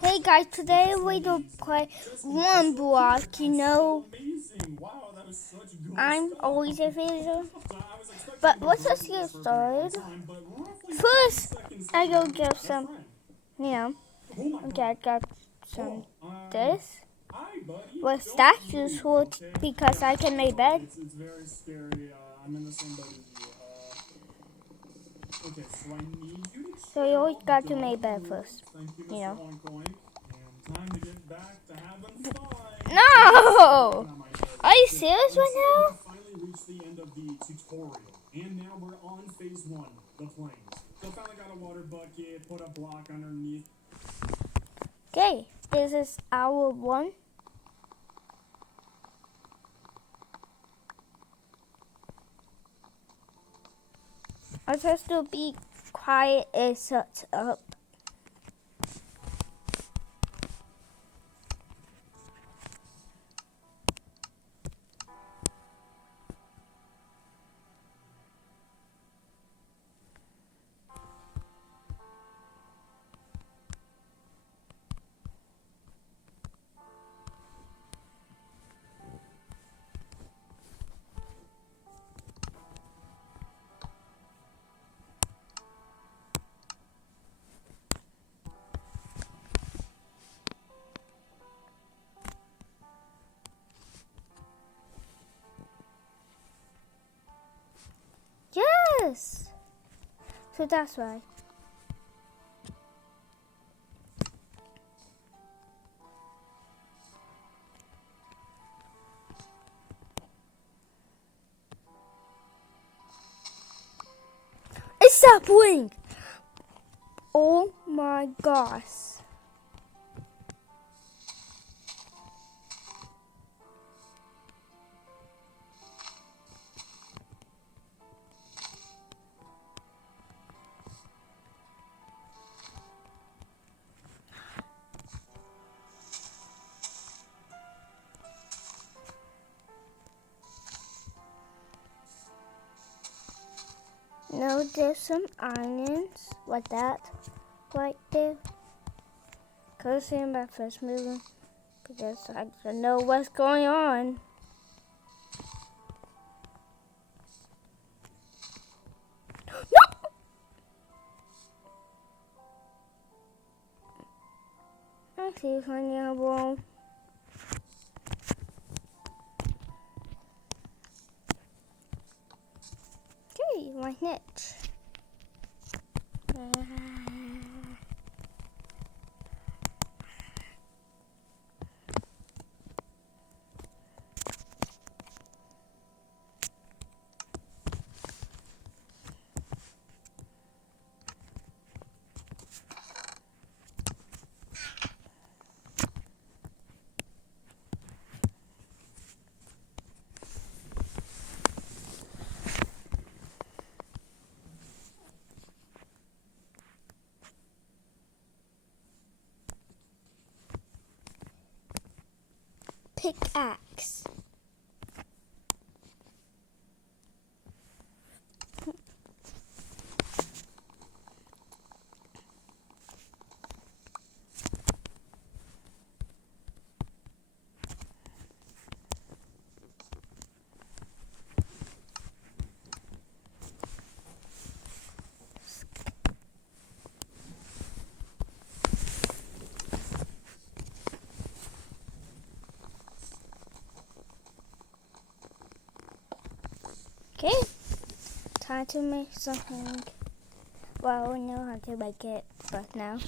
Hey guys, today we will play one block. I'm always a failure. But let's just get started. First, I go get some, okay, I got some this. With statues, because I can make bed. So you always got to make bed first, No! Are you serious right now? Okay, this is our one. I supposed to be quiet and shut up. Yes! So that's right. It's that blink! Oh my gosh. No, there's some onions like that, right there. Cursing my first movement because I don't know what's going on. No! I see honey on the wall. Okay, my niche. Pickaxe. Okay, time to make something. Well, we know how to make it, but now.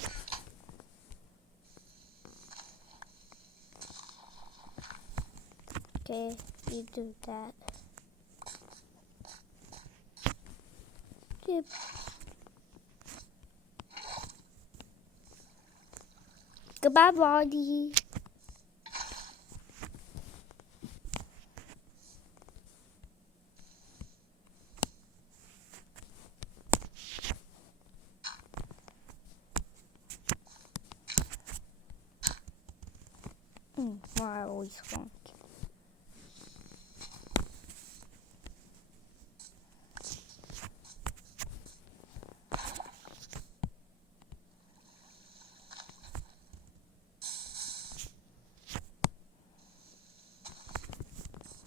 Okay, you do that. Yep. Goodbye, body. Why I always want.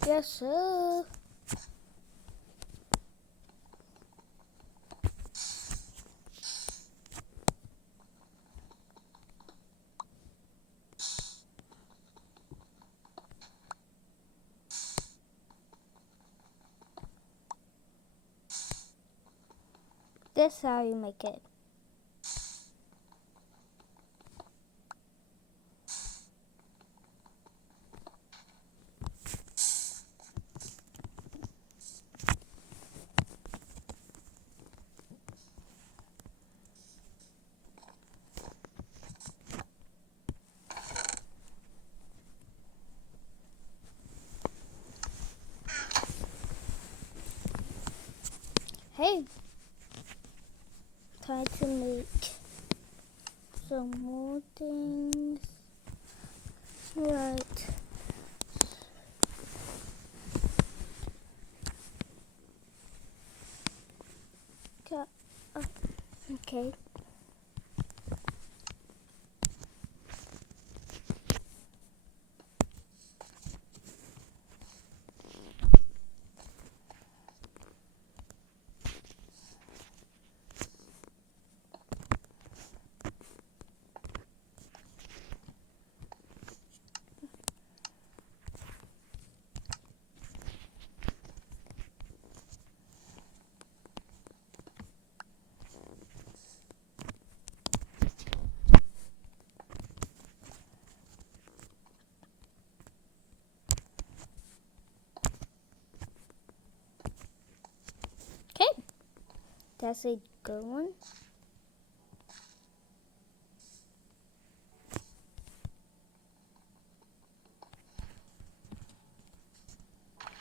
Yes, sir. This is how you make it. Hey, time to make some more things. Right. Okay. Okay. That's a good one.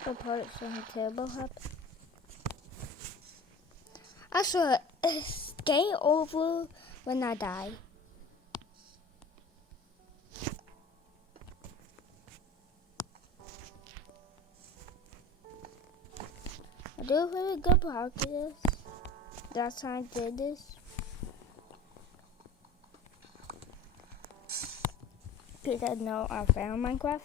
The part of something terrible happened. I swear, it's game over when I die. I do a really good practice. Last time I did this. Because know I found Minecraft.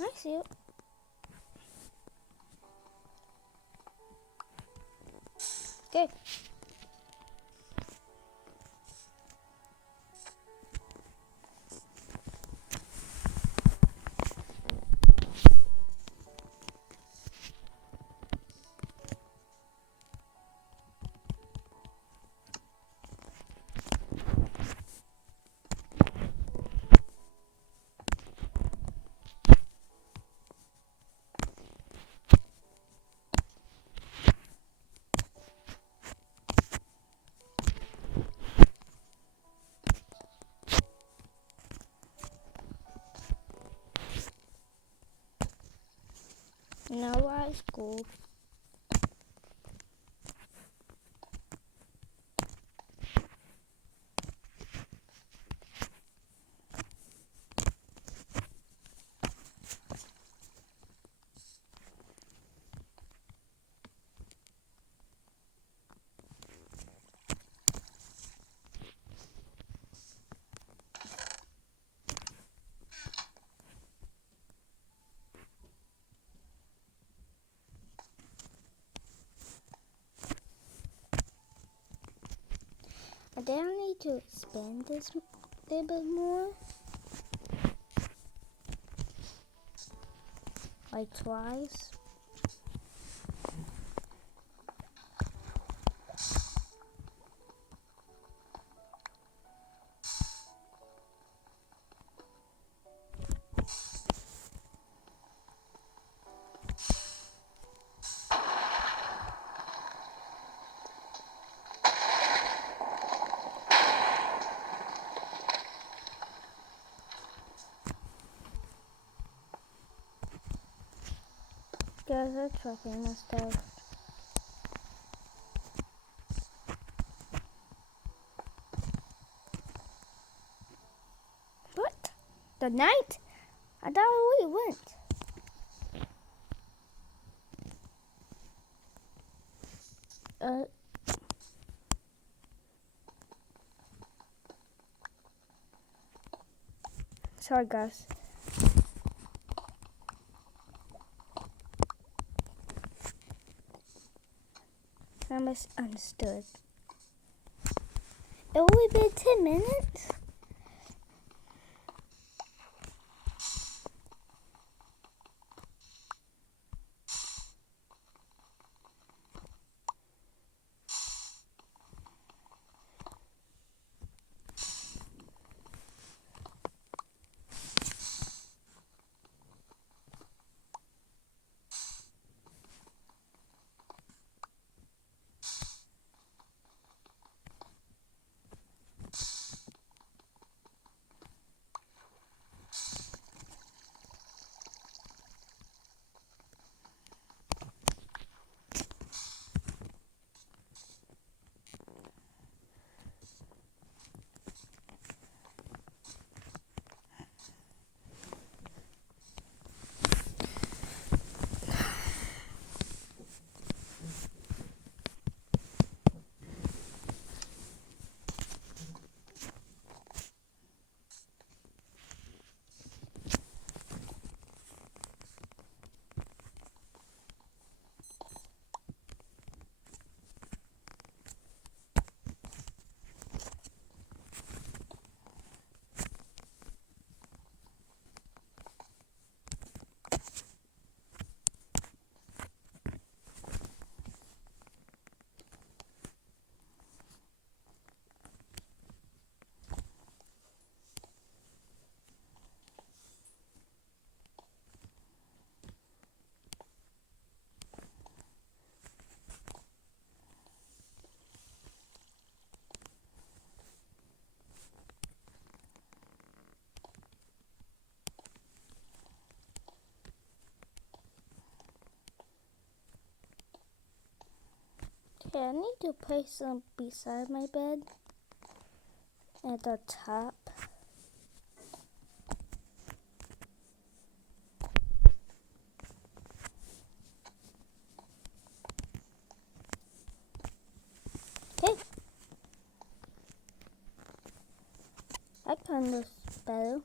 I see it. Okay. Now I school. I think I need to expand this a little bit more. Like twice. Guys, I'm tracking my stuff. What? The night? I thought we went. Sorry, guys. I misunderstood. It only been 10 minutes? Okay, I need to place some beside my bed at the top. Okay. That kind of better.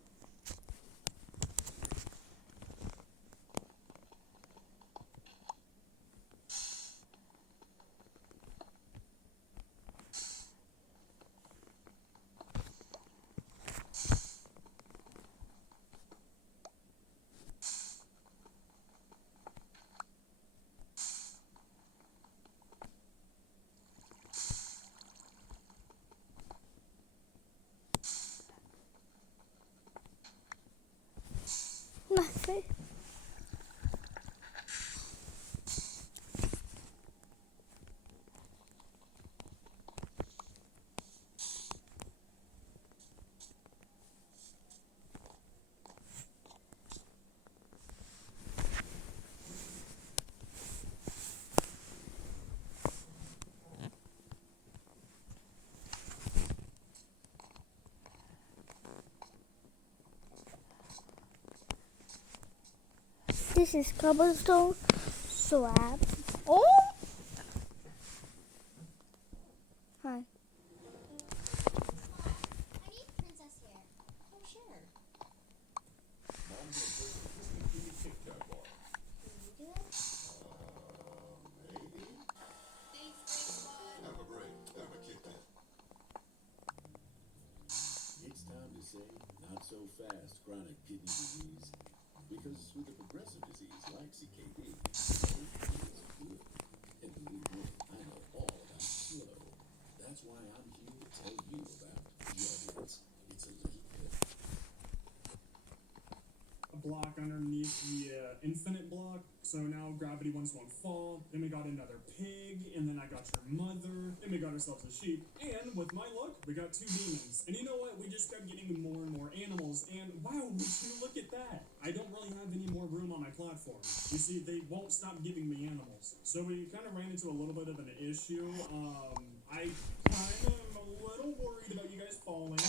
Nothing. This is cobblestone slab. Oh! Hi. I need Princess here. Oh, sure. Mom's gonna play some Krispy Kreme Tic Tac bar. Can you do it? Maybe. Thanks, bud. Have a break. Have a Kit Kat. It's time to say not so fast chronic kidney disease. Because with a progressive disease like CKD, slow is good. And believe me, I know all about slow. That's why I'm here to tell you about Juggins. It's a little bit. A block underneath the infinite block. So now gravity 1 won't fall. Then we got another pig, and then I got your mother. Then we got ourselves a sheep. And with my luck, we got 2 demons. And you know what? We just kept getting more and more animals. And wow, would you look at that? I don't really have any more room on my platform. You see, they won't stop giving me animals. So we kind of ran into a little bit of an issue. I kind of am a little worried about you guys falling.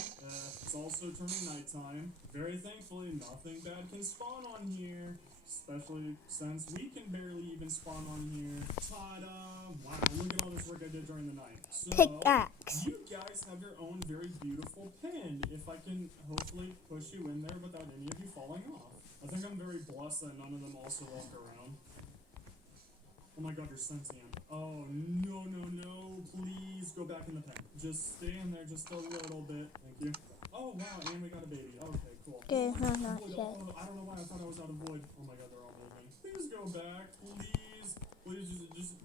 It's also turning nighttime. Very thankfully, nothing bad can spawn on here. Especially since we can barely even spawn on here. Ta-da! Wow, look at all this work I did during the night. So, Pickaxe. you guys have your own very beautiful pen. If I can hopefully push you in there without any of you falling off. I think I'm very blessed that none of them also walk around. Oh my god, you're sentient. Oh, no. Please go back in the pen. Just stay in there just a little bit. Thank you. Oh, wow, and we got a baby. Okay, cool. Okay, no, not Wood. yet. Oh, I don't know why I thought I was out of wood. Oh my god, they're all moving. Please go back. Please,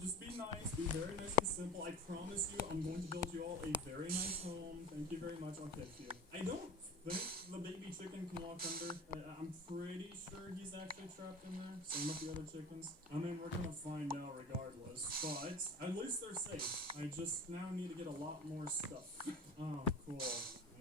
just be nice. Be very nice and simple. I promise you, I'm going to build you all a very nice home. Thank you very much. Okay, phew. I don't think the baby chicken can walk under. I'm pretty sure he's actually trapped in there. Same with the other chickens. I mean, we're gonna find out regardless. But at least they're safe. I just now need to get a lot more stuff. Oh, cool.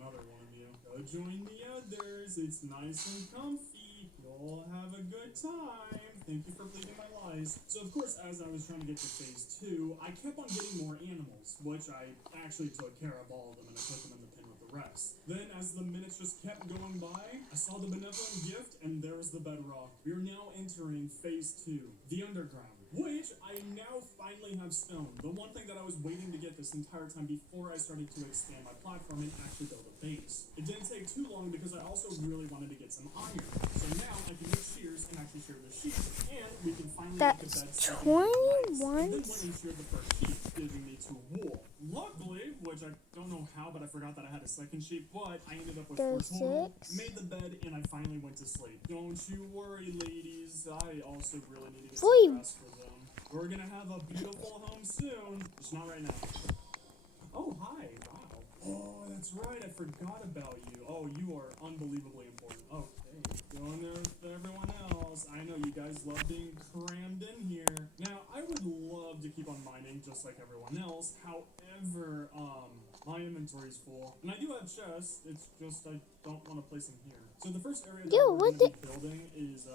Another one of you. Go join the others. It's nice and comfy. You'll have a good time. Thank you for bleeding my lies. So, of course, as I was trying to get to phase 2, I kept on getting more animals, which I actually took care of all of them, and I put them in the pen with the rest. Then, as the minutes just kept going by, I saw the benevolent gift, and there was the bedrock. We are now entering phase 2, the underground, which I now finally have stone. The one thing that I was waiting to get this entire time before I started to expand my platform and actually build a base. It didn't take too long because I also really wanted to get some iron. So now I can make shears and actually shear the sheep, and we can finally get the bed set up nice. And then went and sheared the first sheep, giving me 2 wool. Luckily, which I don't know how, but I forgot that I had a second sheep, but I ended up with 4 total, made the bed, and I finally went to sleep. Don't you worry, ladies. I also really need to get some rest for them. We're gonna have a beautiful home soon. Just not right now. Oh, hi. Wow. Oh, that's right. I forgot about you. Oh, you are unbelievably important. Okay. Going there with everyone else. I know you guys love being crammed in here. Now, I would love to keep on mining just like everyone else. However, my inventory's full. And I do have chests. It's just I don't want to place them here. So the first area that we're going to be building is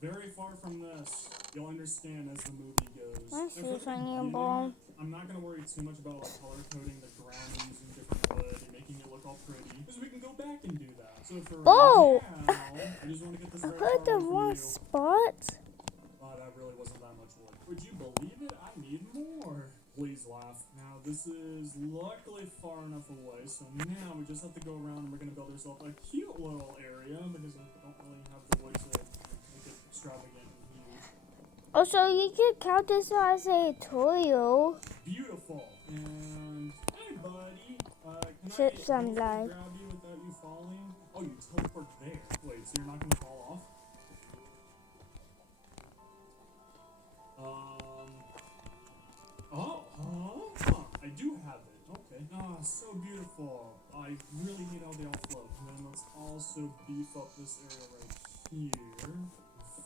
very far from this. You'll understand as the movie goes. I'm not going to worry too much about like color coding the ground and using different wood and making it look all pretty, because we can go back and do that. So for now, I just want to get this very far away from you. Spot. Wow, that really wasn't that much wood. Would you believe it? I need more. Please laugh. Now, this is luckily far enough away, so now we just have to go around and we're going to build ourselves a cute little area, because I don't really have the wood to make it extravagant and huge. Also, you could count this as a tutorial. Beautiful. And, hey, buddy. Can Ship I some light. grab you without you falling? Oh, you teleport there. Wait, so you're not going to fall off? I do have it. Okay. So beautiful. I really need how they all flow. And then let's also beef up this area right here.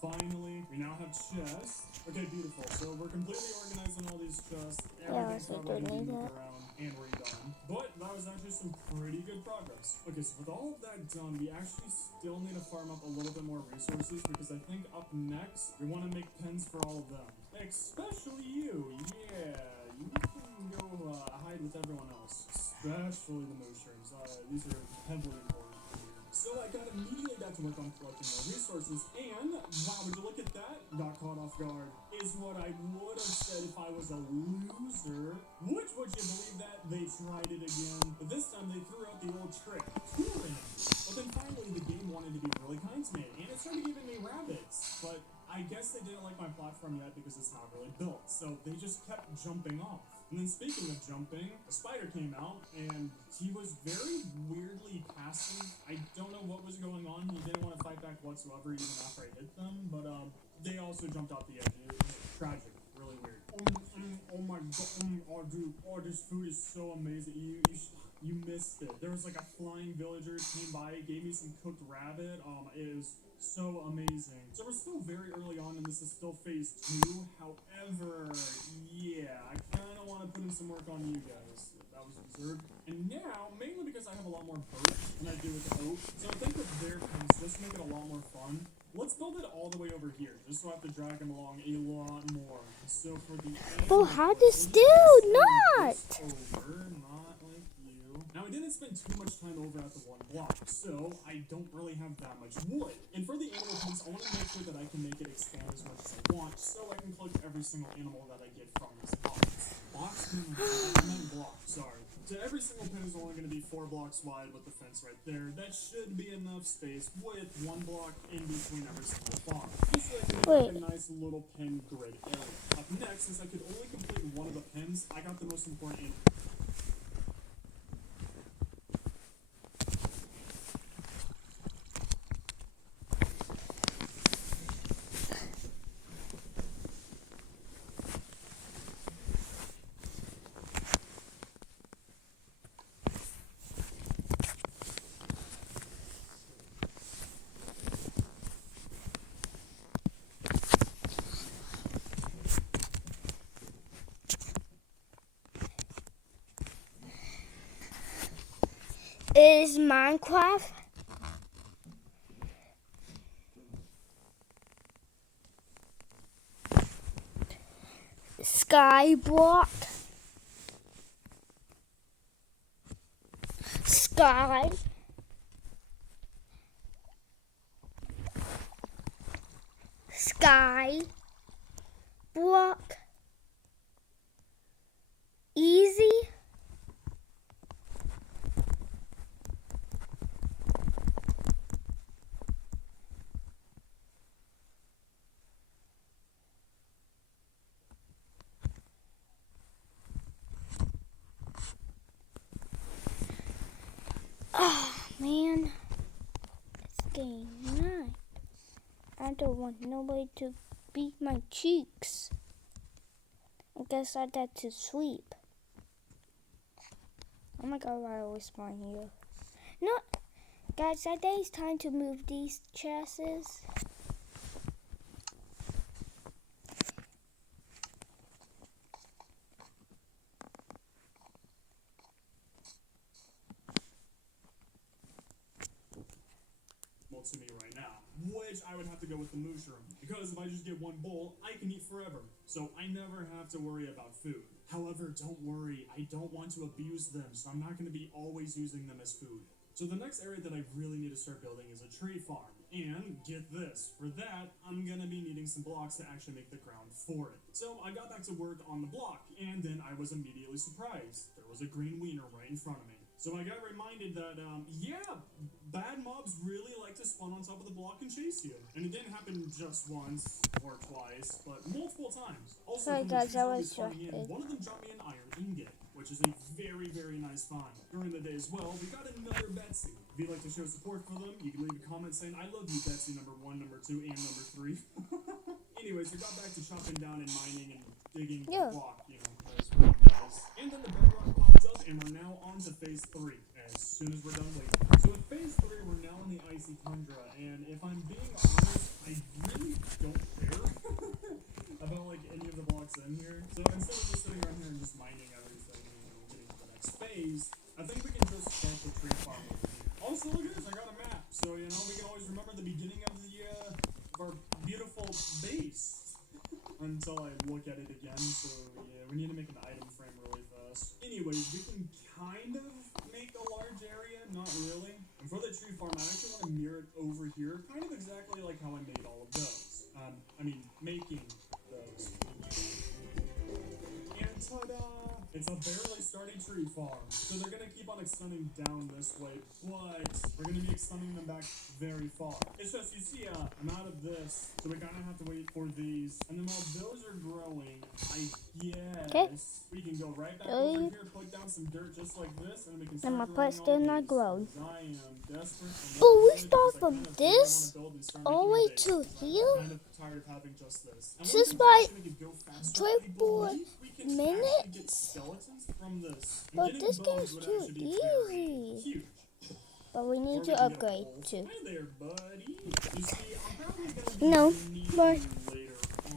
Finally, we now have chests. Okay, beautiful. So we're completely organizing all these chests. Everything's already moving around, and we're done. But that was actually some pretty good progress. Okay, so with all of that done, we actually still need to farm up a little bit more resources, because I think up next, we want to make pens for all of them. Especially you. Yeah, you can go hide with everyone else. Especially the mushrooms. These are heavily important here. So I got immediately back to work on collecting more resources, and wow, would you look at that? Got caught off guard. Is what I would have said if I was a loser. Which, would you believe that? They tried it again, but this time they threw out the old trick. Touring. But then finally the game wanted to be really kind to me, and it started giving me rabbits. But I guess they didn't like my platform yet because it's not really built, so they just kept jumping off. And then speaking of jumping, a spider came out, and he was very weirdly passive. I don't know what was going on. He didn't want to fight back whatsoever, even after I hit them, but they also jumped off the edge. It was tragic, really weird. Oh my god, oh dude, oh this food is so amazing. You missed it. There was like a flying villager came by, gave me some cooked rabbit. It was so amazing. So we're still very early on, and this is still phase 2. However, yeah, I kind of want to put in some work on you guys. That was deserved. And now, mainly because I have a lot more birch than I do with oak, so I think with their pens, just to make it a lot more fun, let's build it all the way over here, just so I have to drag them along a lot more. So for the how does do not? Over, not like you. Now Now, I didn't spend too much time over at the one block, so I don't really have that much wood. And for the animal pens, I want to make sure that I can make it expand as much as I want, so I can collect every single animal that I get from this box. Block, sorry. So every single pen is only going to be 4 blocks wide with the fence right there. That should be enough space with 1 block in between every single farm. Just so I can make a nice little pen grid area. Up next, since I could only complete one of the pens, I got the most important Is Minecraft Sky blocked? Sky block easy? Oh man, it's game night. I don't want nobody to beat my cheeks. I guess I'd have to sleep. Oh my god, why I always spawn here? No, guys, I think it's time to move these chests. to me right now, which I would have to go with the mushroom, because if I just get one bowl, I can eat forever, so I never have to worry about food. However, don't worry, I don't want to abuse them, so I'm not going to be always using them as food. So the next area that I really need to start building is a tree farm. And get this, for that, I'm going to be needing some blocks to actually make the ground for it. So I got back to work on the block, and then I was immediately surprised. There was a green wiener right in front of me. So I got reminded that, yeah, bad mobs really like to spawn on top of the block and chase you. And it didn't happen just once or twice, but multiple times. Also, Sorry when the guys, two I zombies was spawning in, distracted. one of them dropped me an iron ingot, which is a very, very nice find. During the day as well, we got another Betsy. If you'd like to show support for them, you can leave a comment saying, I love you, Betsy, number 1, number 2, and number 3. Anyways, we got back to chopping down and mining and digging the block, you know, as one does. And then the bedrock popped up, and we're now on to phase 3, as soon as we're done waiting. So with phase 3, we're now in the icy tundra, and if I'm being honest, I really don't care about, like, any of the blocks in here. So instead of just sitting around here and just mining everything, you know, getting to the next phase, I think we can just start the tree farm over here. Also, look at this, I got a map, so, you know, we can always remember the beginning of our beautiful base until I look at it again. So yeah, we need to make an item frame really fast. Anyways, we can kind of make a large area, not really. And for the tree farm, I actually want to mirror it over here, kind of exactly like how I made all of those. Making those. And ta-da! It's a barely starting tree farm. So they're going to keep on extending down this way, but we're going to be extending them back very far. It's just, you see, I'm out of this, so we kind of have to wait for these. And then while those are growing, I guess we can go right back over here, put down some dirt just like this, and we can start growing all these. I am desperate. But we start from this all the way to here? Kind of tired of having just this. And Just by 3-4 minutes? But this game's too easy. But we need to upgrade too. Hi there, buddy. You see, I'm probably gonna be No, needing but you later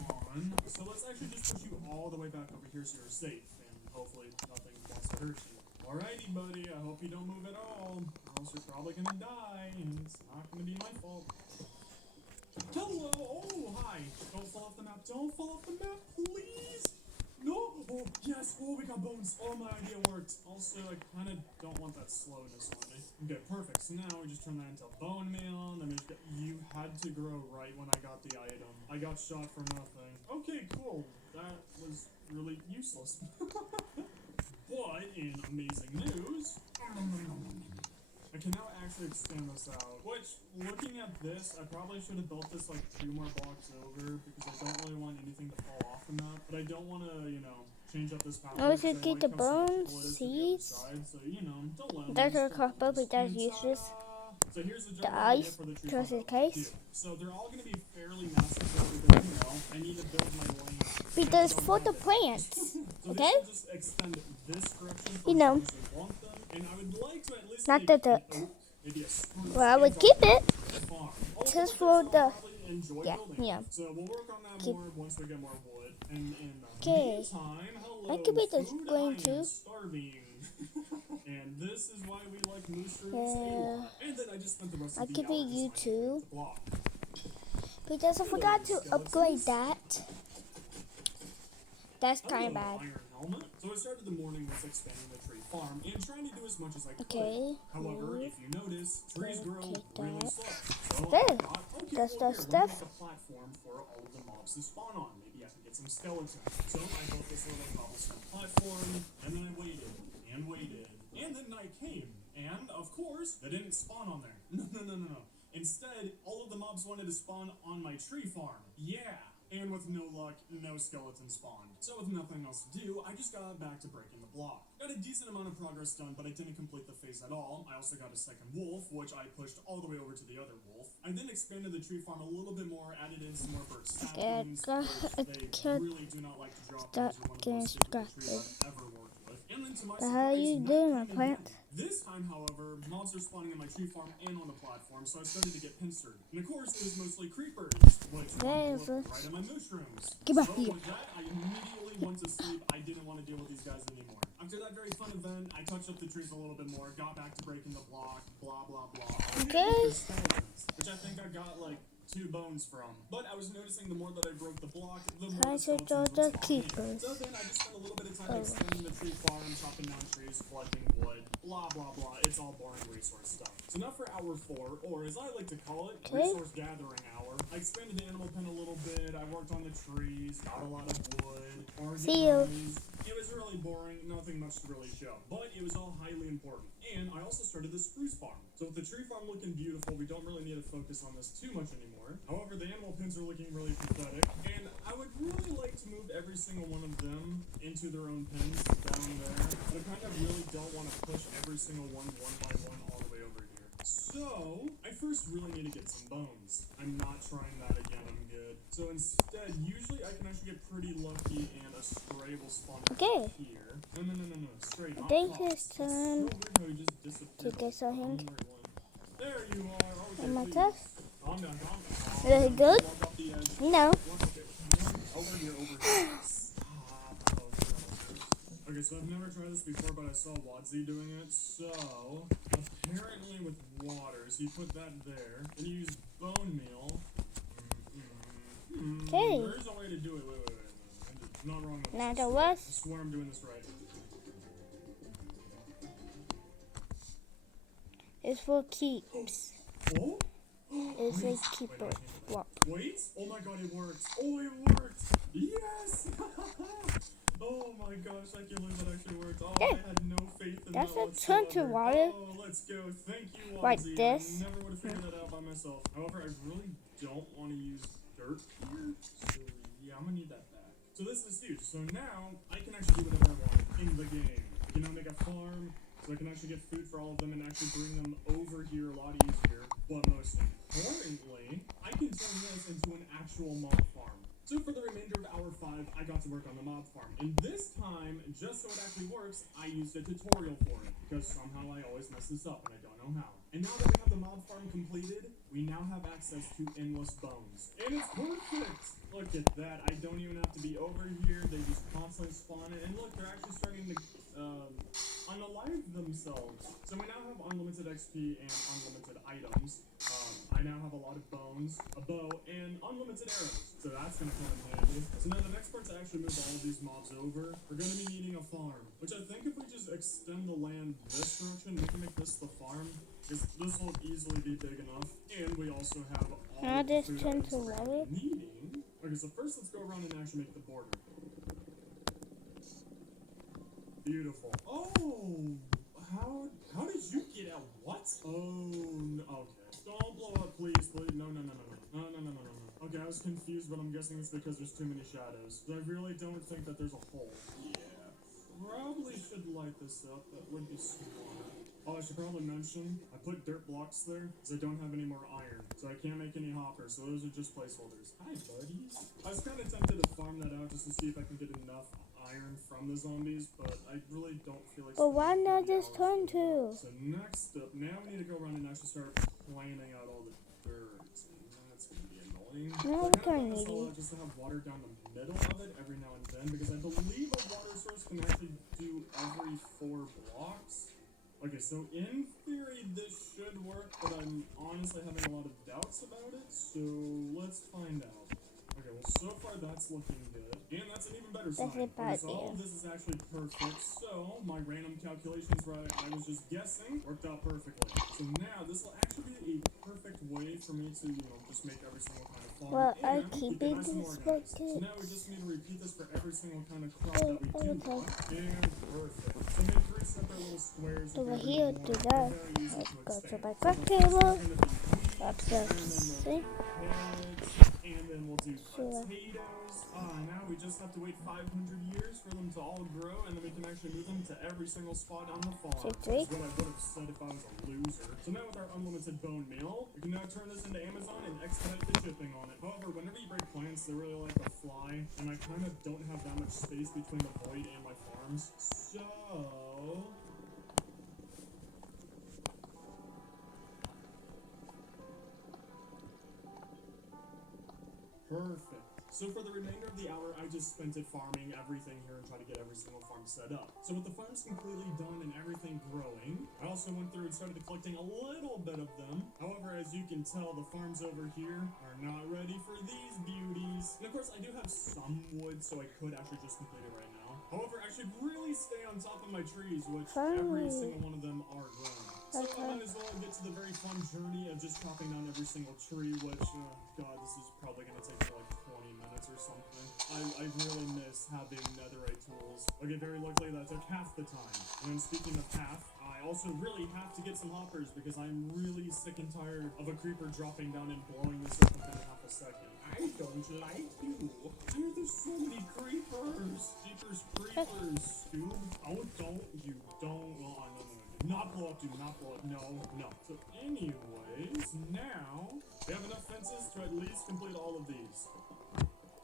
on. So let's actually just put you all the way back over here so you're safe, and hopefully nothing wants to hurt you. Alrighty, buddy. I hope you don't move at all, or else you're probably gonna die, and it's not gonna be my fault. Hello. Oh, hi. Don't fall off the map. Don't fall off the map, please. No. Yes! Oh, we got bones! Oh, my idea worked. Also, I kind of don't want that slowness on me. Okay, perfect. So now we just turn that into bone meal. And then we just got, you had to grow right when I got the item. I got shot for nothing. Okay, cool. That was really useless. But in amazing news, I can now actually extend this out. Which, looking at this, I probably should have built this like 2 more blocks over because I don't really want anything to fall off from that. But I don't want to, you know, change up this pathway. Oh, we should keep the bones, seeds. So, you know, don't let That's them our crossbow, but that's useless. so here's the The general idea ice, for the tree just farm in I wanna case. do. So they're all going to be fairly massive because, you know, I need to build my lane. Because for the plants, So okay? this will just extend this direction for You know. as long as we want them. And I would like to at least Not make the an dirt. oak, maybe a spruce, Well, I and would keep it farm. Also, just this for I'll the. probably enjoy Yeah, building. yeah. So we'll work on that Keep- more once we get more wood. And in the Okay. meantime, hello, I could make this food, green I am too. starving. And this is why we like mushrooms a Yeah. lot. And then I just spent the rest I of the could hour make you designing too. the block. Because I forgot to upgrade that. That's kind of bad. Iron helmet. So I started the morning with expanding the tree farm and trying to do as much as I could. Okay. However, if you notice, trees grow Take really that. slow. So There. I thought, okay, That's well, the here, let me stuff. make a platform for all of the mobs to spawn on. Maybe I can get some skeletons. So I built this little cobblestone platform, and then I waited and waited, and then night came, and of course, they didn't spawn on there. No. Instead, all of the mobs wanted to spawn on my tree farm. Yeah. And with no luck, no skeleton spawned. So with nothing else to do, I just got back to breaking the block. Got a decent amount of progress done, but I didn't complete the phase at all. I also got a second wolf, which I pushed all the way over to the other wolf. I then expanded the tree farm a little bit more, added in some more birch saplings, which they really do not like to drop. Those are one of the most difficult trees I've ever worked with. And then to my How are you surprise, doing, night my came plant? again. This time, however, mobs are spawning in my tree farm and on the platform, so I started to get pincered. And of course, it was mostly creepers, which There's right at my mushrooms. Get back So here. with that, I immediately went to sleep. I didn't want to deal with these guys anymore. After that very fun event, I touched up the trees a little bit more, got back to breaking the block, blah, blah, blah. Okay. There's skeletons, which I think I got like 2 bones from. But I was noticing the more that I broke the block, the more I the should skeletons the would spawn in. keepers. So then I just spent a little bit of time extending the tree farm, chopping down trees, collecting wood, blah, blah, blah. It's all boring resource stuff. So now for hour 4, or as I like to call it, Okay. resource gathering hour. I expanded the animal pen a little bit, I worked on the trees, got a lot of wood, See you. organized. It was really boring, nothing much to really show, but it was all highly important. And I also started the spruce farm. So with the tree farm looking beautiful, we don't really need to focus on this too much anymore. However, the animal pens are looking really pathetic, and I would really like to move every single one of them into their own pens down there. But I kind of really don't want to push every single one by one all the way over here. So I first really need to get some bones. I'm not trying that again, I'm good. So instead, usually I can actually get pretty lucky and a stray will spawn Okay. here. No, stray, not think fox. it's So time weird how he just disappeared. to get something. There you are. Okay, in my please. test. Calm down. Really good? Walk off the edge. No. Okay. Over here. Stop. Okay, so I've never tried this before, but I saw Wadzi doing it. So, apparently with water, so you put that there, and you use bone meal. Okay. There is a way to do it. Wait. I'm not wrong with Now this. there I was. swear I'm doing this right. It's for keeps. Oh? It's a keeper block. Wait! Oh my god, it worked! Oh, it worked! Yes! Oh my gosh, I can't believe that actually worked. Oh, Okay. I had no faith in That's that a ton to whatsoever. water. Oh, let's go. Thank you, Like Wadzi. this. I never would have figured that out by myself. However, I really don't want to use dirt here. So, yeah, I'm gonna need that back. So this is huge. So now, I can actually do whatever I want in the game. I can now make a farm, so I can actually get food for all of them and actually bring them over here a lot easier. But most importantly, I can turn this into an actual mob farm. So for the remainder of hour 5, I got to work on the mob farm. And this time, just so it actually works, I used a tutorial for it. Because somehow I always mess this up and I don't know how. And now that we have the mob farm completed, we now have access to endless bones. And it's perfect! Look at that. I don't even have to be over here. They just constantly spawn it. And look, they're actually starting to unalive themselves. So we now have unlimited XP and unlimited items. I now have a lot of bones, a bow, and unlimited arrows. So that's gonna come in handy. So now the next part to actually move all of these mobs over, we're gonna be needing a farm. Which I think if we just extend the land this direction, we can make this the farm. Because this will easily be big enough. And we also have all Now of the just food turn items to we're water. gonna be needing. Okay, so first let's go around and actually make the border. Beautiful. Oh, how did you get out? What? Oh, okay. Don't blow up, please. No. Okay, I was confused, but I'm guessing it's because there's too many shadows. I really don't think that there's a hole. Yeah. Probably should light this up. That would be smart. Oh, I should probably mention, I put dirt blocks there because I don't have any more iron. So I can't make any hoppers, so those are just placeholders. Hi, buddies. I was kind of tempted to farm that out just to see if I can get enough iron from the zombies, but I really don't feel like... But why spending not 30 just hours turn doing that. to? So next up, now we need to go around and actually start planning out all the dirt. That's going to be annoying. No, So I we kind of don't plan this all need out just to have water down the middle of it every now and then, because I believe a water source can actually do every 4 blocks. Okay, so in theory this should work, but I'm honestly having a lot of doubts about it, so let's find out. Okay, well so far that's looking good, and that's an even better sign. That's a Okay, bad so all of idea. this is actually perfect, so my random calculations where I was just guessing worked out perfectly. So now this will actually be a perfect way for me to, just make every single kind of farm, Well, I and keep keep it it nice and this organized. So bucket. now we just need to repeat this for every single kind of crop that we do Okay. want, and perfect. So make 3 separate little squares. Over with here, every do one. that. They're very easy Let's to go to expand. my So craft the first table. one's gonna be wheat, That's the and then thing. carrots, and then we'll do Sure. potatoes. Now we just have to wait 500 years for them to all grow, and then we can actually move them to every single spot on the farm. So That's what I would have said if I was a loser. So now with our unlimited bone meal, we can now turn this into Amazon and expedite the shipping on it. However, whenever you break plants, they're really like a fly, and I kind of don't have that much space between the void and my farms. So... perfect. So for the remainder of the hour, I just spent it farming everything here and try to get every single farm set up. So with the farms completely done and everything growing, I also went through and started collecting a little bit of them. However, as you can tell, the farms over here are not ready for these beauties. And of course, I do have some wood, so I could actually just complete it right now. However, I should really stay on top of my trees, which every single one of them are grown. So I might as well get to the very fun journey of just chopping down every single tree, which, God, this is probably going to take me like 20 minutes or something. I really miss having netherite tools. Okay, very luckily that took half the time. And speaking of half, I also really have to get some hoppers because I'm really sick and tired of a creeper dropping down and blowing this up within half a second. I don't like you. Why are there so many creepers? Creepers, Scoob. Oh, don't. You don't. Well, no. Not blow up, do not blow up. No. So anyways, now we have enough fences to at least complete all of these.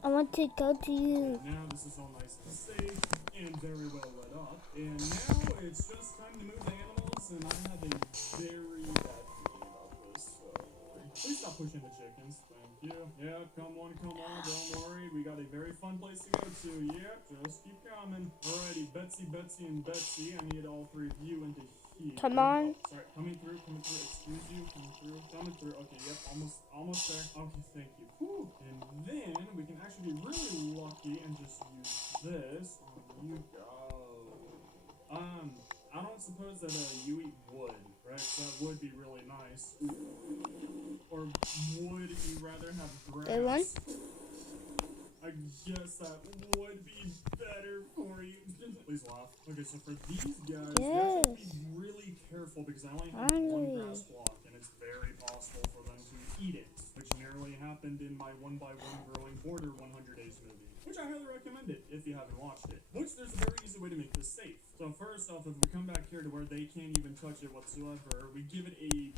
I want to go to you. Now this is all nice and safe and very well lit up. And now it's just time to move the animals, and I have a very bad feeling about this. So please stop pushing the chickens. Thank you. Yeah, come on. Don't worry. We got a very fun place to go to. Yep, just keep coming. Alrighty, Betsy, and Betsy. I need all 3 of you into here. Come on. Oh, sorry, coming through. Excuse you, coming through. Okay, yep, almost there. Okay, thank you. Whew. And then we can actually be really lucky and just use this. On you go. I don't suppose that you eat wood, right? That would be really nice. Or would you rather have grass? They won? I guess that would be better for you. Please laugh. Okay, so for these guys, you have to be really careful because I only have 1 grass block, and it's very possible for them to eat it, which nearly happened in my 1x1 growing border 100 days movie, which I highly recommend it if you haven't watched it. Which there's a very easy way to make this safe. So first off, if we come back here to where they can't even touch it whatsoever, we give it a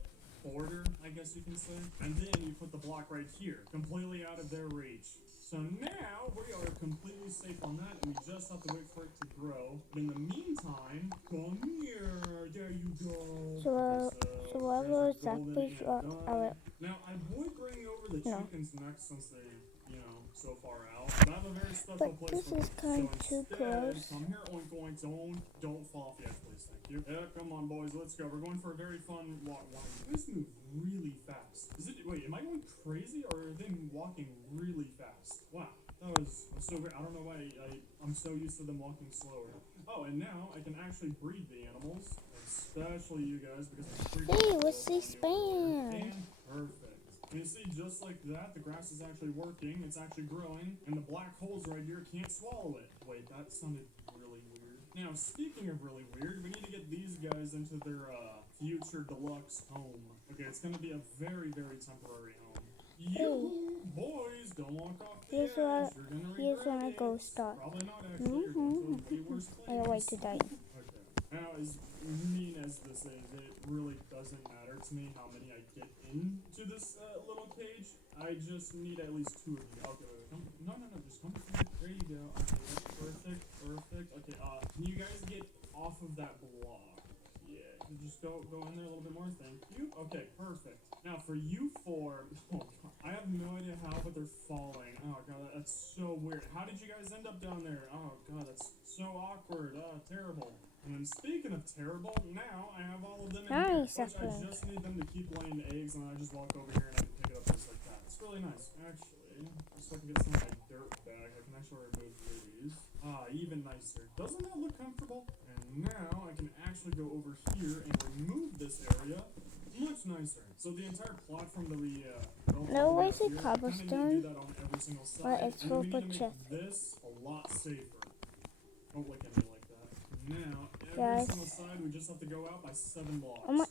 border, I guess you can say, and then you put the block right here, completely out of their reach. So now we are completely safe on that, and we just have to wait for it to grow. But in the meantime, come here. There you go. So what there's was the golden that fish? ant done. Now I would bring over the chickens next, since they, so far out. But I have a very special But place this for is them. kind So of too instead, close. come here, oink oink, don't fall off yet, please, thank you. Yeah, come on, boys, let's go. We're going for a very fun walk. Wow, you guys move really fast. Wait, am I going crazy or are they walking really fast? Wow, that was so weird. I don't know why I'm so used to them walking slower. Oh, and now I can actually breed the animals, especially you guys, because I'm pretty Hey, what's this span? and perfect. And you see, just like that, the grass is actually working, it's actually growing, and the black holes right here can't swallow it. Wait, that sounded really weird. Now, speaking of really weird, we need to get these guys into their future deluxe home. Okay, it's gonna be a very, very temporary home. You boys, don't walk off the edge. You're gonna Here's when I regret go it. start. Probably not actually. You're going to a way worse I don't like to place. die. Okay. Now, as mean as this is, it really doesn't matter to me how many I get into this little cage. I just need at least 2 of you. Okay, wait, come. No, just come here. There you go. Okay, that's perfect. Okay, can you guys get off of that block? Yeah, you just go in there a little bit more. Thank you. Okay, perfect. Now for you 4, oh God, I have no idea how, but they're falling. Oh God, that's so weird. How did you guys end up down there? Oh God, that's so awkward. Terrible. And then speaking of terrible, now I have all of them in here. Nice, Which I just need them to keep laying eggs, and I just walk over here and I can pick it up just like that. It's really nice, actually. Just so I can get some of my dirt back, I can actually remove these. Even nicer. Doesn't that look comfortable? And now I can actually go over here and remove this area. Much nicer. So the entire platform that we built. No, where's the here, cobblestone? kinda need to do that on every single side. But it's And full we need of to make chests. this a lot safer. Don't look at me like that. Now, every Guys. single side, we just have to go out by 7 blocks. Oh my-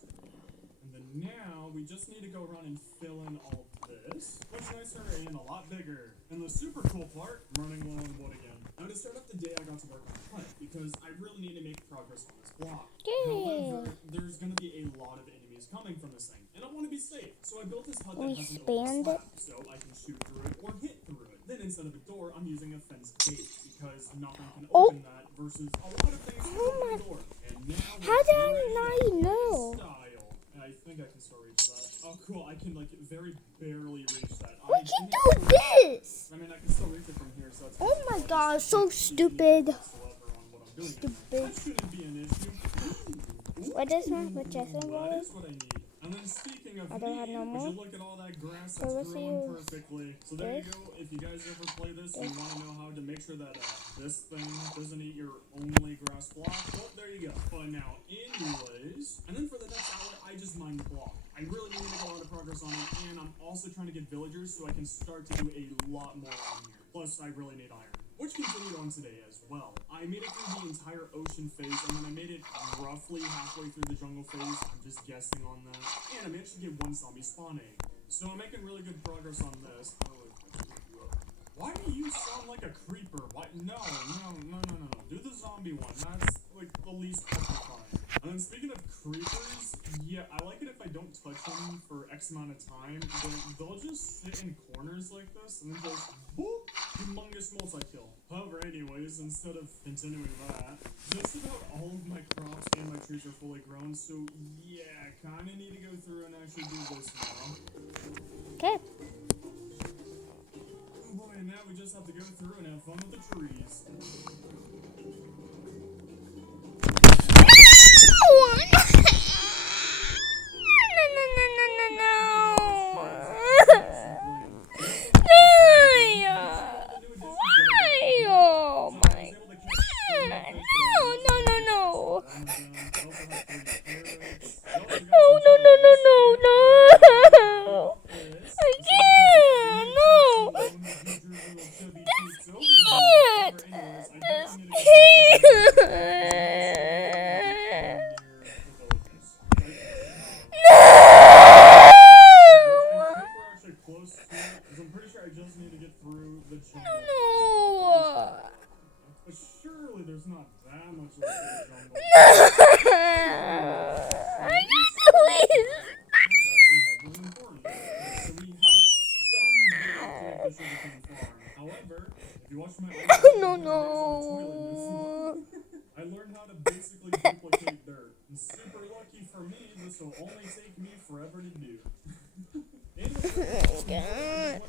And then now, we just need to go around and fill in all of this. Much nicer and a lot bigger. And the super cool part, I'm running low on wood again. Now, to start off the day, I got to work on a hut because I really need to make progress on this block. Yay. However, there's going to be a lot of enemies coming from this thing, and I want to be safe. So I built this hut that We has an open spanned slab, so I can shoot through it or hit through it. Then instead of a door, I'm using a fenced gate because nothing can open that versus a lot of things can open the door. And now How did we're ready to I go. know? Style. And I think I can still reach that. Oh, cool. I can like very barely reach that. We can do this! I mean, I can still reach it from here, so it's Oh my god, so stupid. whatsoever on what I'm doing. Stupid. That shouldn't be an issue. What is my suggestion That was? is what I need. And then speaking of I don't have no would more. you look at all that grass So that's let's growing use perfectly. So there you this. go. If you guys ever play this and you This. want to know how to make sure that this thing doesn't eat your only grass block, well, there you go. But now, anyways, and then for the next hour, I just mined the block. I really need to make a lot of progress on it, and I'm also trying to get villagers so I can start to do a lot more on here. Plus, I really need iron. Which continued on today as well. I made it through the entire ocean phase, and then I made it roughly halfway through the jungle phase. I'm just guessing on that. And I managed to get 1 zombie spawn egg. So I'm making really good progress on this. Why do you sound like a creeper? Why? No. Do the zombie one. That's like the least petrifying. And then speaking of creepers, yeah, I like it if I don't touch them for X amount of time. But they'll just sit in corners like this and then just boop, humongous multi-kill. However, anyways, instead of continuing that, just about all of my crops and my trees are fully grown. So yeah, kind of need to go through and actually do this now. Okay. Oh boy, and now we just have to go through and have fun with the trees. I'm pretty sure I just need to get through the jungle. But surely there's not that much left of the jungle. That's actually heavily important. So we have some way to take the sugarcane farm. However, if you watch my I learned how to basically duplicate dirt. And super lucky for me, this will only take me forever to do. And went around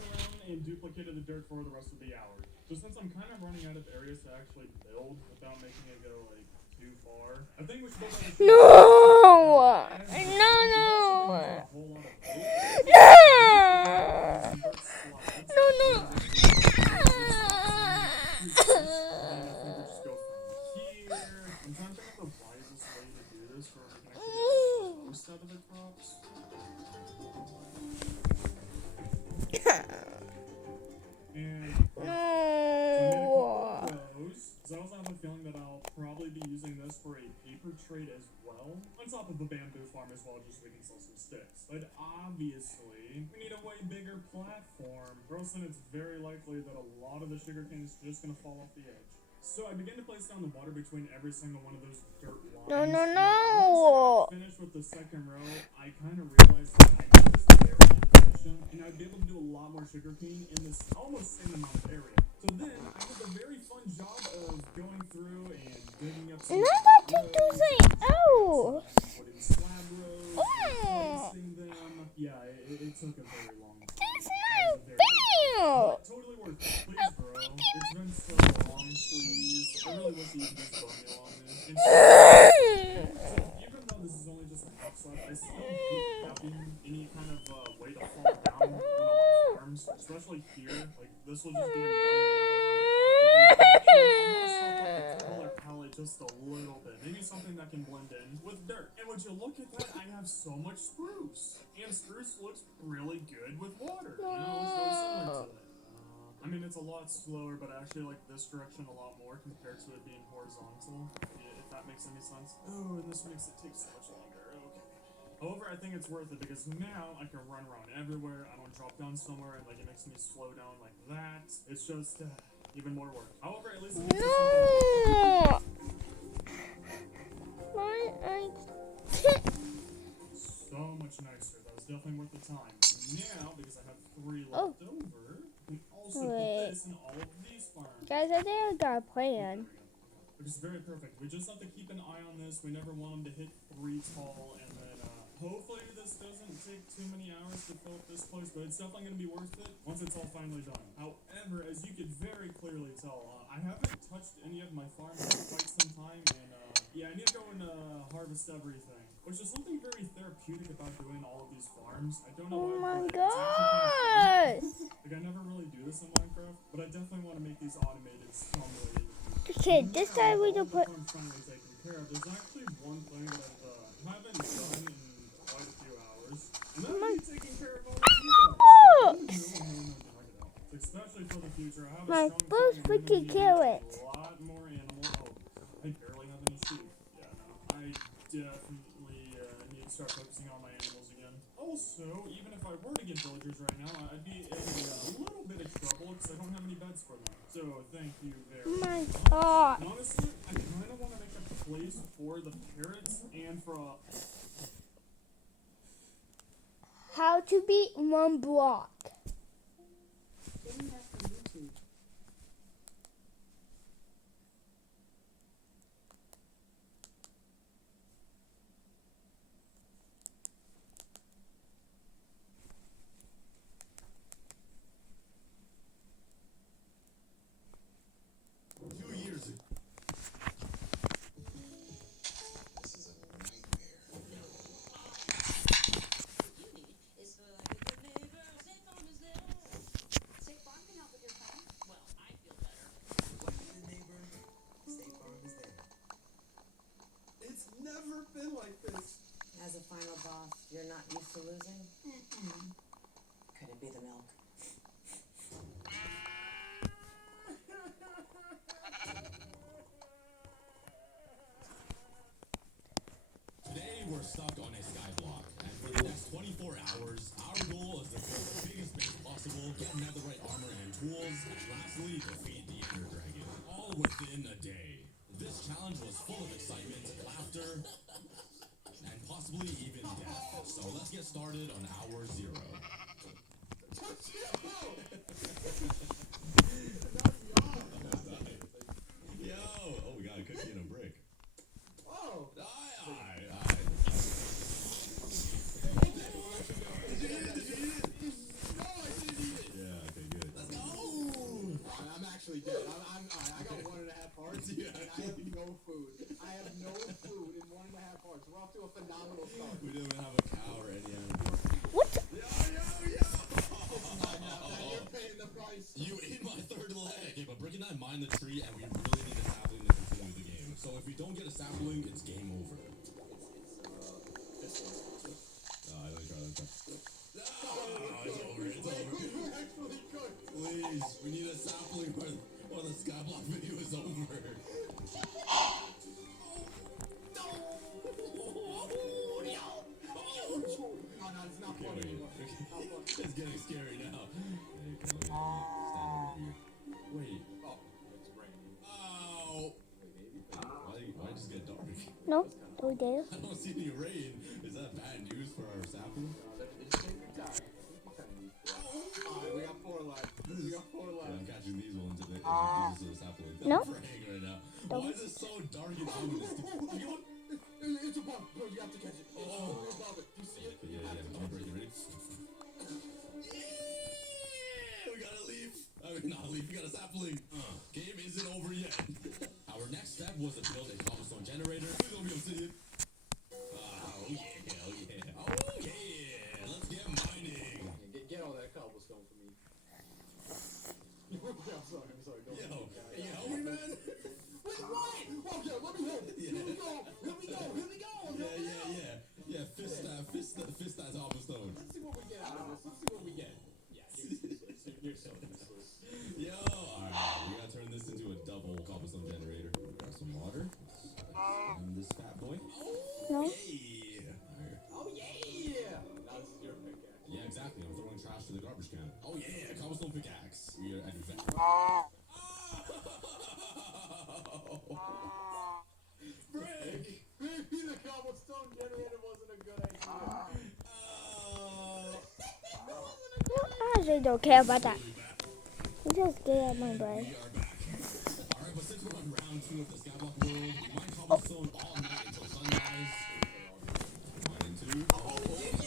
and duplicated relocated the dirt for the rest of the hour. So since I'm kind of running out of areas to actually build without making it go like too far, I think we should build out a No! No, no! a whole lot of oak. No! Some dirt slabs. No, no! And I think we just go from here. I'm trying to think of the wisest way to do this where we can actually get the most out of the crops. And so I made a couple of rows. So I also have a feeling that I'll probably be using this for a paper trade as well. On top of a bamboo farm as well, just so we can sell some sticks. But obviously, we need a way bigger platform. Or else then it's very likely that a lot of the sugarcane is just gonna fall off the edge. So I began to place down the water between every single one of those dirt lines. No, no, And no! once I got finished with the second row, I kind of realized that I made this very inefficient, and I'd be able to do a lot more sugarcane in this almost same amount of area. So then I had the very fun job of going through and digging up some And I thought you do something else. wooden slab rows, placing them. Yeah, it took a very long time. That's It not was a very fair. but totally worth it. Please, bro. It's been so long, please. I really wish you could just bum me along this. And so, even though this is only just a half slab, I still hate having any kind of way to fall down when I'm on farms, especially here. Like, this will just be annoying when I go around the taller palette just a little bit. Maybe something that can blend in with dirt. And would you look at that? I have so much spruce. And spruce looks really good with water. You know, so it's similar to it. I mean, it's a lot slower, but I actually like this direction a lot more compared to it being horizontal, if that makes any sense. Oh, and this makes it take so much longer. Okay. However, I think it's worth it because now I can run around everywhere. I don't drop down somewhere and like it makes me slow down like that. It's just even more work. However, at least it gives me something. No! Why I... So much nicer. That was definitely worth the time. Now, because I have 3 Oh. left over, I can also Wait. put this in all of these farms. Guys, I think I got a plan. Which is very perfect. We just have to keep an eye on this. We never want them to hit 3 tall, and then hopefully this doesn't take too many hours to fill up this place, but it's definitely going to be worth it once it's all finally done. However, as you could very clearly tell, I haven't touched any of my farms in quite some time, and yeah, I need to go and harvest everything, which is something very therapeutic about doing all of these farms. I don't know Oh why, my but it's actually kind of fun. gosh! Like, I never really do this in Minecraft, but I definitely want to make these automated some way. Okay, this time we can put... Farm's finally taken care of. There's actually one thing that I haven't done in quite a few hours, and that would be taking care of all of you guys. No, knock it out. Especially for the future. I have My a strong first feeling we're gonna freaking need carrot. a lot more animals. Oh, I barely have any sheep. Yeah, no. I definitely need to start focusing on my animals again. Also, even if I were to get villagers right now, I'd be in a little bit of trouble because I don't have any beds for them. So, thank you very Oh my much. god. And honestly, I kind of want to make a place for the parrots and for How to beat one block. Getting that from YouTube. Never been like this. As a final boss, you're not used to losing? Could it be the milk? Today we're stuck on a sky block, and for the next 24 hours, our goal is to build the biggest base possible, get netherite armor and tools, and lastly, defeat the Ender Dragon. All within a day. This challenge was full of excitement, laughter, and possibly even death. So let's get started on hour 0. Yo! Oh, we got a cookie and a brick. Oh, Aye. Did you eat it? Yeah, okay, good. Let's go! mine the tree, and we really need a sapling to continue the game. So if we don't get a sapling, it's game over. I don't try. It's over. Please, we need a sapling or the Skyblock video is over. It's getting scary now. Hey, let me stand over here. Wait. Oh, it's raining. Ow! Why just get dark? No, we did. I don't see any rain. Is that bad news for our sapling? We got 4 left. I'm catching these ones and these are the sapling. No. I'm praying right now. Why is it so dark and ominous? It's a bug. Bro, you have to catch it. It's right above it. Do you see it? Yeah. I'm ready. Yeah! We gotta leave. I mean, not leave. We got a sapling. Game isn't over yet. Our next step was to build a cobblestone generator. We're gonna be obsidian. Oh yeah. Let's get mining. Get all that cobblestone for me. I'm sorry. Don't Yo, can you help me, man? Wait, what? Oh, yeah, let me help. Yeah. Here we go. Yeah. Fist that cobblestone. Let's see what we get out of this. Yeah, you're so useless. Yo, alright, we gotta turn this into a double cobblestone generator. Grab some water. And this fat boy. No. Hey! Alright. Oh, yeah. Now this is your pickaxe. Yeah, exactly. I'm throwing trash to the garbage can. Oh yeah, cobblestone pickaxe. We are adding that. Brick! Maybe the cobblestone generator wasn't a good idea. I actually don't care about that. You just get out my brain. We are back. Alright, but since we're on round 2 of the Skyblock world, we mine cobblestone all night until sunrise. 1 and 2. Oh yeah!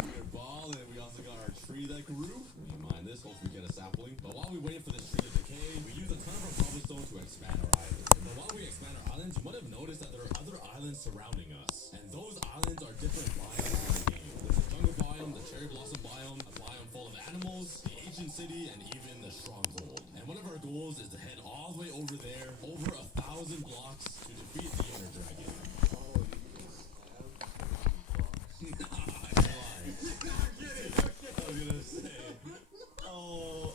We're ball, and we also got our tree that grew. We mine this, hopefully we get a sapling. But while we wait for this tree to decay, we use a ton of our cobblestone to expand our island. But while we expand our islands, you might have noticed that there are other islands surrounding us. And those islands are different biomes in the game. There's the jungle biome, the cherry blossom biome, a biome full of animals, the ancient city, and even the stronghold. And one of our goals is to head all the way over there, over 1,000 blocks, to defeat the Ender Dragon. I was gonna say. Oh,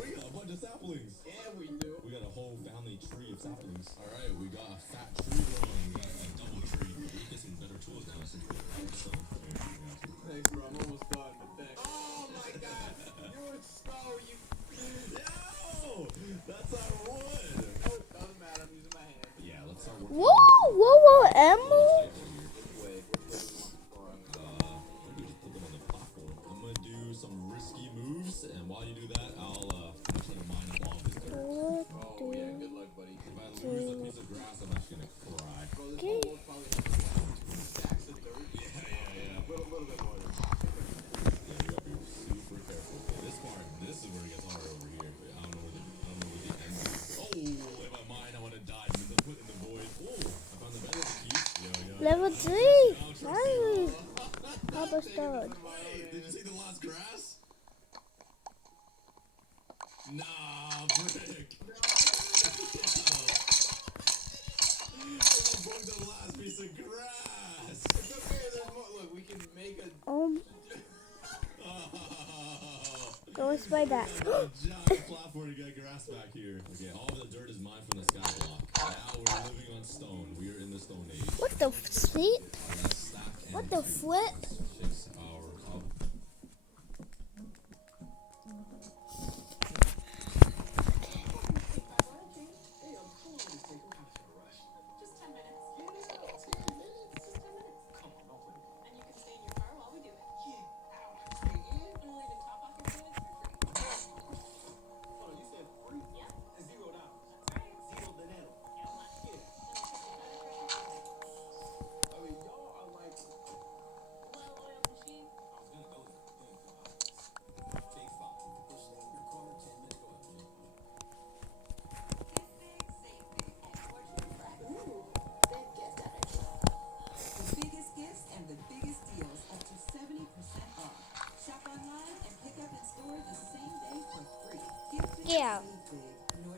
we got a bunch of saplings. Yeah, we do. We got a whole family tree of saplings. Alright, we got a fat tree growing. We got a double tree. We get some better tools now since we're Thanks, bro. I'm almost done, but thanks. Oh, my God. You're slow, you... Yo! That's our wood! No, it doesn't matter. I'm using my hand. Yeah, let's start working. Whoa, Emerald? Wait, what do you want for? We just put them on the platform. I'm gonna do some risky moves, and while you do that, I'll try to mine up all this dirt. Oh, yeah, good luck, buddy. If I lose a piece of grass, I'm actually gonna cry. Bro, this whole world probably has 2 stacks of dirt. Yeah. A little bit more. Yeah, you gotta be super careful. This is where it gets hard over here. I don't know where the end is. Oh, if I mine, I wanna die in the void. Oh, I found the better key. Yo. Level 3. Nice. Cobblestone. Wait, did you see the last grass? Nah, brick. I broke the last piece of grass. It's okay, there's more. Look, we can make a... Oh. Go explain that. Giant platform to get grass back here. Okay, all the dirt is mined from the Skyblock. Now we're living on stone. We are in the Stone Age. What the flip? Let's stack and What the flip? fix our cob. Just 10 minutes. And you can stay in your car while we do it. And we'll even top off your fluids for free. Oh, you said free? Yeah. $0 down. That's right. $0 dinero. Yeah. Yeah. I mean, y'all are like... Well-oiled machine. I was gonna go with Take 5. Push down your car 10 minutes. Go ahead. Get big, save big at Fortune Friday. The biggest gifts and the biggest deals up to 70% off. Shop online and pick up in store the same day for free. Give big, Yeah. save big.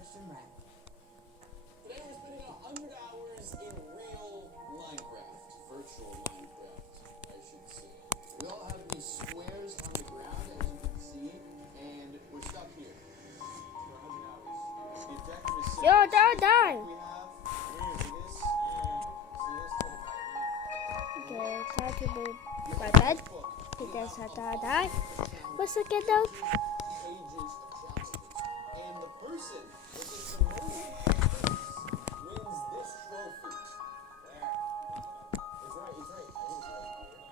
guess I thought that. What's it get though? Pages of challenges. And the person that gets the most points wins this trophy. There. It's right. I think it's right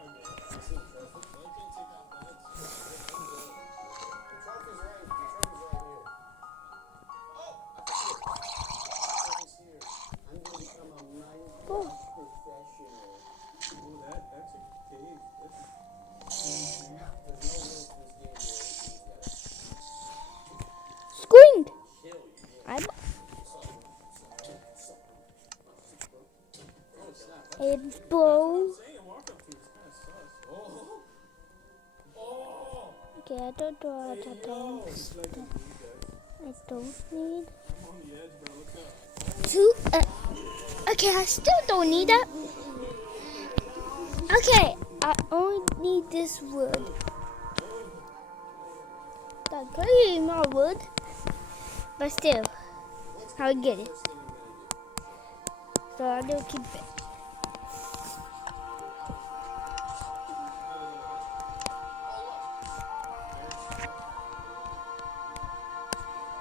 here. You see the trophy? Well, I can't take off that. The trophy's right here. Oh, I forget. The trophy's here. I'm gonna become a Minecraft professional. Oh, that's a cave. There's no rules to this game, boys. Screamed. I'm a bow. Okay, I don't do all the things that I don't need to. Okay, I still don't need that. Okay, I only need this wood. That's pretty more wood, but still, I'll get it. So I do keep it.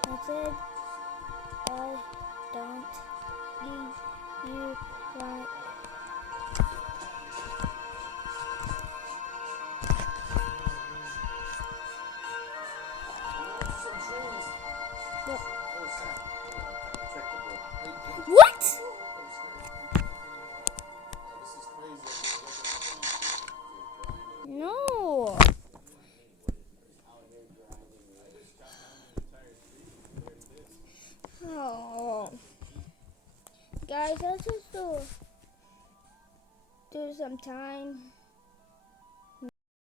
I said I don't need you right. What? No. Oh. Guys, let's just do some time.